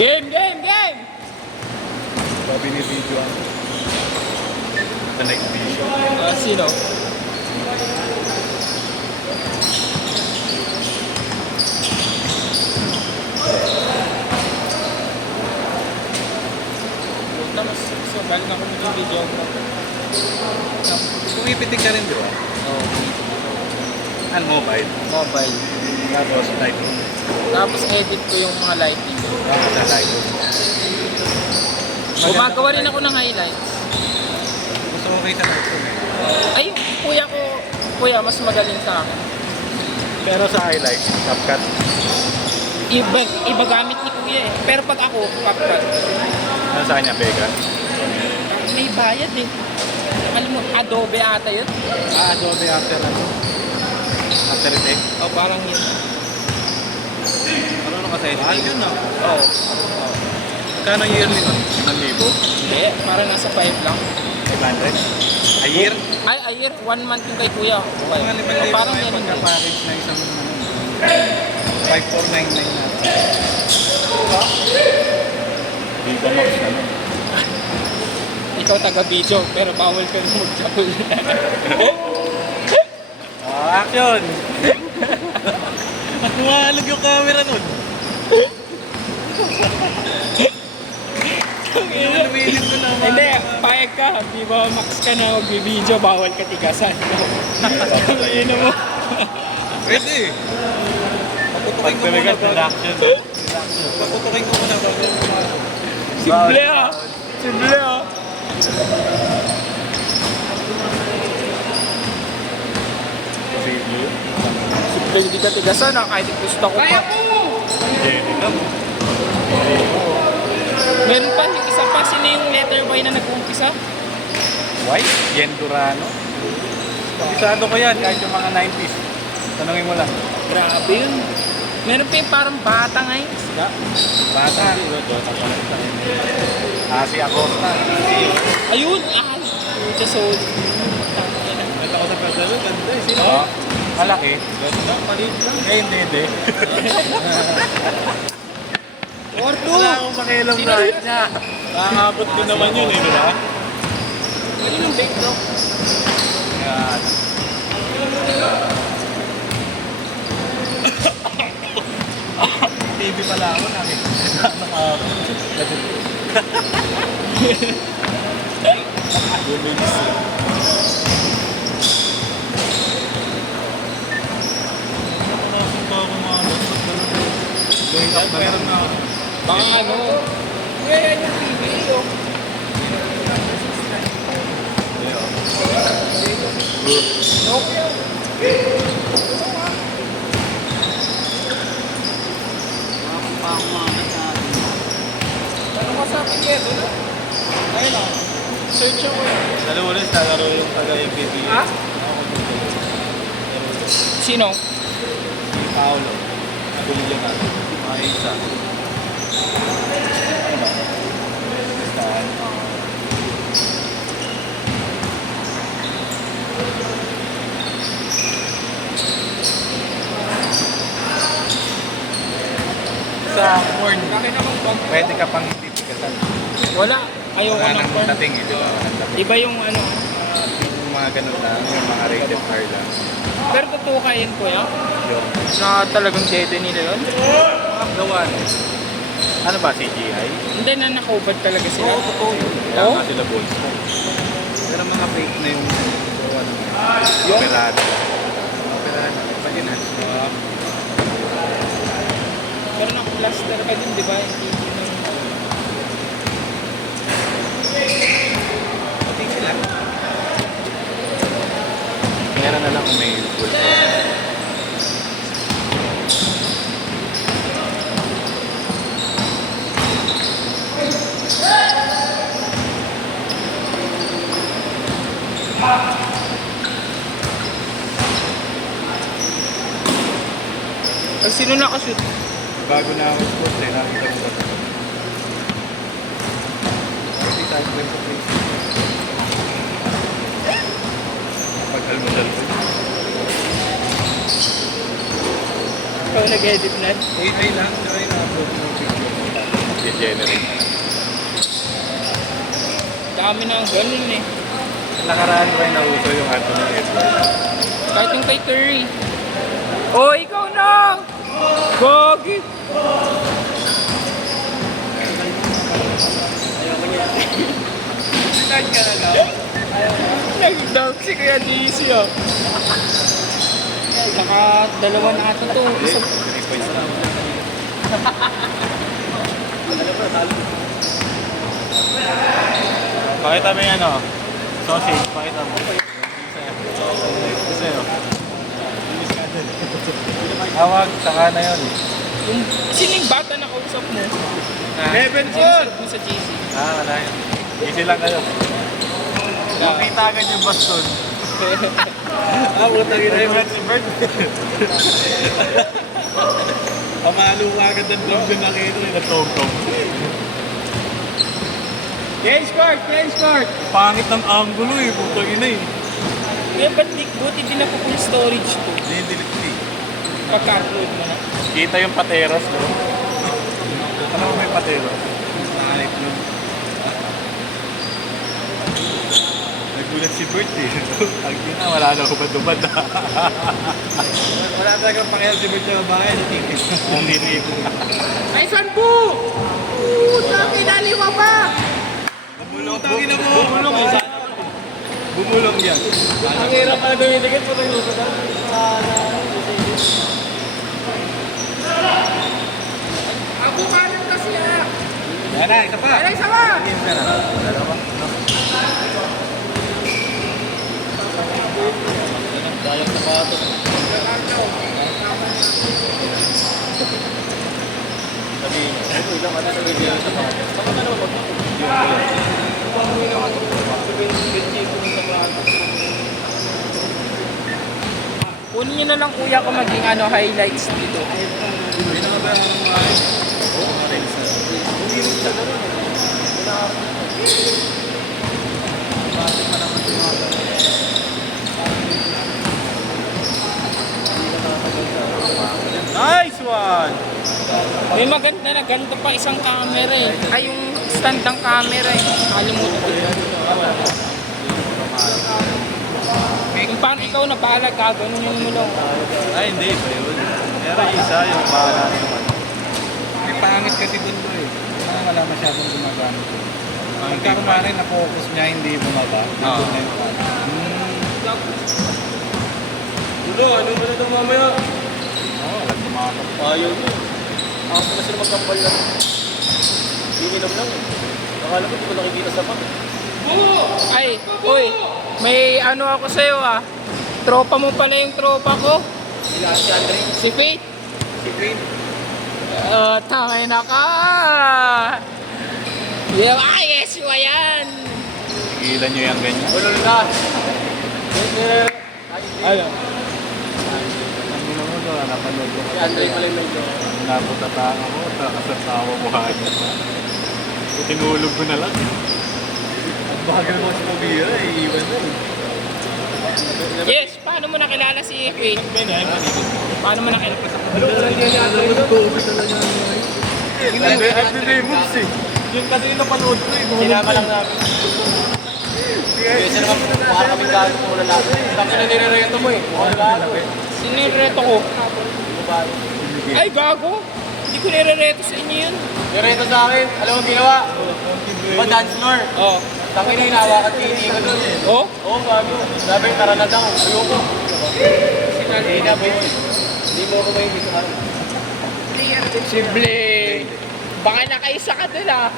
Game! Sabi ni video ang the next video. Sino? Tapos, so, galing ako ng video. Pumipitik ka rin, di ba? Oo. And mobile. Mobile. Tapos lighting. Tapos edit ko yung mga lighting. Tapos sa lighting. Gumagawa rin ako ng highlights. Gusto mo kayo sa lighting eh. Ay, kuya, mas magaling sa akin. Pero sa highlights, CapCut. Iba gamit ni kuya eh. Pero pag ako, CapCut. Ano sa kanya, Vega? May bayad eh. Alam mo, Adobe ata yun? Adobe After After Effects. O, parang yun. Ano kasi? Yun no? Oo. Kano yearly nun? 1,000? Hindi, parang nasa 5 lang. 500? A year? Ay, a year, 1 month yung kay kuya. Okay. Mga 5,000 Parang na yan yung yun. pagka-package na isang 5,499 na. Di ba max na nun? Ikaw taga-video, pero bawal ka rin mag-jabul. Action! Humalog yung camera nun. Lumilip ko naman. Hindi, payag ka. Di ba max ka na mag-video, bawal ka tigasan. Yun mo. Pwede. Paputukin ko muna bago. Paputukin ko muna bago. Simple ah. Simple ah. Simple hindi ka tigasan ah. Kahit gusto ko pa. Jenny lang. Meron pa yung isa pa. Sino yung letter Y na nag-uumpisa? Why? Yen Durano. Isado ko yan kahit yung mga 90s. Tanungin mo lang. Grabe yun. Meron pa yung parang bata ngayon. Bata. Si Acosta. Ayun! Just so... Ganda ko sa kasalo. Ganda eh. Sino? Malaki. Ganda. Palit lang. Hindi. Orto! Wala akong pakialam na niya. Nakakabot ko naman yun eh, di ba? Ayun yung big bro. Yan. TV pala ako meron na Baka ano? Yan yung TV oh. Tanong ka sa akin yan, ano? Ayun o. Search ako yun. Talaro yung taga-MPB. Ha? Sino? Si Paolo. Nabili natin. Mga isa. Listahan. Sa corn, Laki naman bag. pwede ka pang hindi tigasan. Wala. Ayoko Wala ng nang corn. dating eh, di ba? Walang dating. Iba yung ano. Yung mga ganun lang, yung mga rated R lang. Pero totoo kayo kuya? Yung Na talagang dede nila yun? mga gawa no? Ano ba, CGI? Hindi na nakubad talaga sila. Oo, totoo yun. Kaya Oo? nga sila boys mo. Pero mga fake na yung gawa naman. Yung? Operado. Operado. Pag-enhance. Pero naka-plaster ka din, di ba? Hindi ng... Pati sila. Meron na lang kung may full. Sino nakashoot? Bago na ako sport eh, nakita mo ba? Pwede tayo ba yung place? Pag-almusal ko. Ikaw nag-edit na? AI lang, saka yung upload mo video. nag-generate. Dami na ang ganun eh. Nakaraan ko yung nauso yung Anthony Edwards. Kahit yung kay Curry. Oh, ikaw na! Gogi! Start ka na daw. Nag-dunk si Kuya DC oh. Saka dalawa na ata to. Isang 3 points lang. Pakita mo yung ano, sausage, pakita mo. Sa'yo. Tawag, saka na yun. yung sining bata na kausap mo. Heaven Sinaserve mo sa GC. Wala yun. Easy lang kayo. Makita agad yung baston. Buta yun Favorite si Bert. Pamalo ka agad ang vlog na nakita. Nagtong-tong. Cage court! Cage court! Pangit ng angulo eh, putang ina eh. Kaya ba't buti din ako kung storage to? Hindi. Pagka-upload mo na. Kita yung pateros, no? Ano mo may pateros? Ayop nun. Nagulat si Bert eh. Ang ina, wala na ako badubad. Wala talagang pakialam si Bert sa bahay. Hindi rin. Ay, Sanbu! Puta, kinaliwa pa! Bumulong. Tangin na mo. Bumulong eh. Bumulong yan. Ang hirap pala gawin. Dikit po tayo sa Ako kanan kasi ah! Yan na, isa pa. Ay, sama! Game ka na. Dalawa. Dayak na bato. Sabihin niya. Ito ilang ano sa video sa mga. Bakit na naman Kunin nyo na lang kuya kung maging ano, highlights dito. Hindi na ba ang mga... Oo, Rex. Uminom siya na rin. Bakit pa naman yung mga... Nice one! May maganda na ganito pa isang camera eh. Ay, yung stand ng camera eh. Nakalimutan ko yun. Kung paano ikaw na bahala ka, ganun yun mo lang. Ay, hindi pa yun. Pero isa yung bahala naman. May pangit kasi dun ko eh. Wala masyadong gumagamit. Pagka kumari na-focus niya, hindi bumaba. Doon na yung Ulo, ano ba na ito mamaya? Oo, nagtumatok. Ayaw nyo. Ako na sila magkampal lang. Ininom lang eh. Nakala ko, di ko nakikita sa pag. Ay, uy, may ano ako sa'yo ah. Tropa mo pala yung tropa ko. Sila si Andre. Si Faith. Si Green. Tangay na ka. Yeah, yes, yan. Tigilan nyo yung ganyan. Ulol ka. Ano? Ang ginawa mo doon, napanood ko. Si Andre pala yung medyo. Naputatang ako, nakasasawa buhay. Tinulog ko na lang. Bagal mo si Pabira, iiwan na eh. Yes, paano mo nakilala si Faith? Paano mo nakilala? Ano ko lang yan ni Andre doon? Nag-COVID talaga. Everyday moves eh. Yun kasi yung napanood ko eh. Sinama lang namin. Kasi naman, mukha kaming gago kung wala lang. Tapos na nire-reto mo eh. Mukha gago eh. Sino yung reto ko? Ano ba? Ay, gago. Hindi ko nire-reto sa inyo yun. Nireto sa akin. Alam mo ang ginawa? Pa dance floor. Oh. Tangin na hinawakan kini ko doon eh. Oh? Oo, gago. Sabi, tara na daw. Ayoko. Hindi na, boy. Hindi mo ako may sa akin. Si Blake. Baka nakaisa ka dun ah.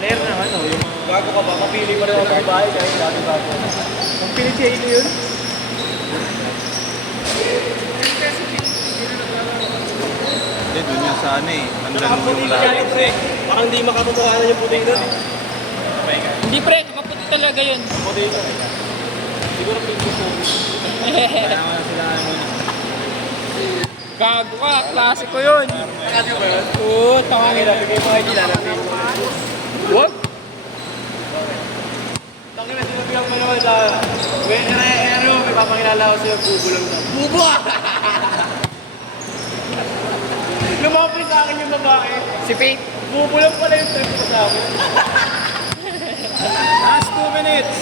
Player na ano, yung gago ka ba? Mapili pa rin ako ng bahay kahit dati bago. Ang pili siya ito yun? Hindi, doon yung sa ano eh. Mandan yung lalim eh. Parang hindi makakukuha yung puti doon eh. Hindi pre, maputi talaga yun. Puti doon. Siguro pili ko. Gago ka, klase ko yun. Kasi ba yun? Oo, tangin na. Bigay mo kayo nila na pili ko. What? Tangin na, sinabihan mo naman sa... Ano, may papakilala ko sa'yo, bubulong na. Bubo! Lumapit sa akin yung babae. Si Faith. Bumubulang pala yung trip ko sa akin. Last 2 minutes.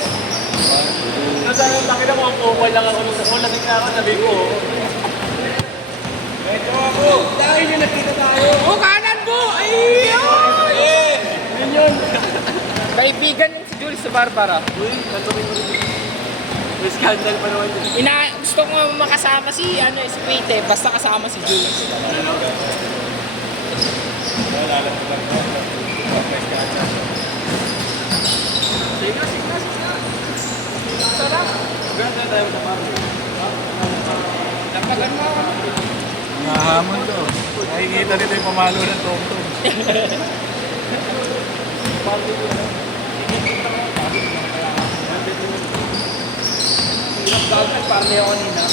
Nasa yung takina ko, ang okay lang ako nung sa phone. Lasing na ako, sabi ko. Ito ako. Dahil yung nagkita tayo. Oh, kanan po! Ay! Yun yun. Kaibigan si Jules sa Barbara. Uy, natuloy mo rin. May scandal pa naman yun. Gusto ko makasama si si Faith eh. Basta kasama si Jules. Sarap. Ganda tayo sa party. Dapagan mo ako. Nahamon to. Nakikita nito yung pamalo ng tong-tong. Hirap gagawin, party ako nina.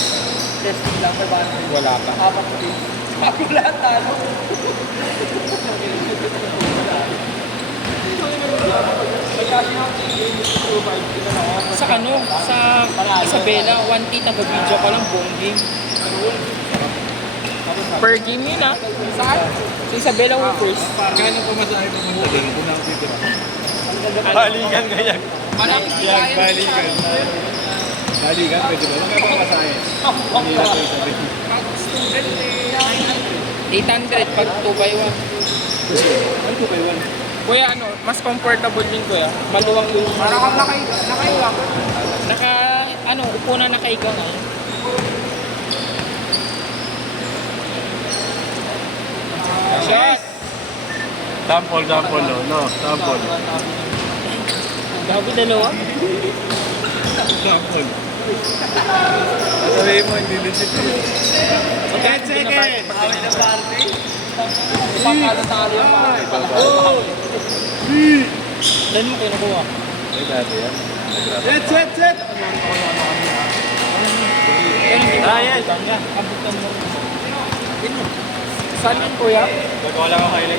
Testing lang, may banda. Wala pa. Apat ko din. Ako lahat talo. Sa sa Isabela, 1T taga-video ka lang, buong game. Per game yun ah. Saan? Sa Isabela Workers. Kaya pumasahe pumunta doon, kung nakatitira. Balikan ganyan. Malaki Yan, balikan. Balikan, pwede ba? Kaya pumasahe. Hindi na pwede sabihin. 800 pag 2x1. Ano po kayo? Kuya, mas comfortable din kuya. Maluwang yung... Parang kang nakaiwak. Upo na nakaiga nga. Shot! Sample, no, sample. Gabi dalawa. Sample. Sabihin mo, hindi legit eh. 10 seconds! Awit ng party. Ipapalo-talo yung parang Dahil mo kayo nakuha. Ay, dati yan. Set! Yes! Abutan mo. Saan yun kuya? Gagawa lang ako highlight.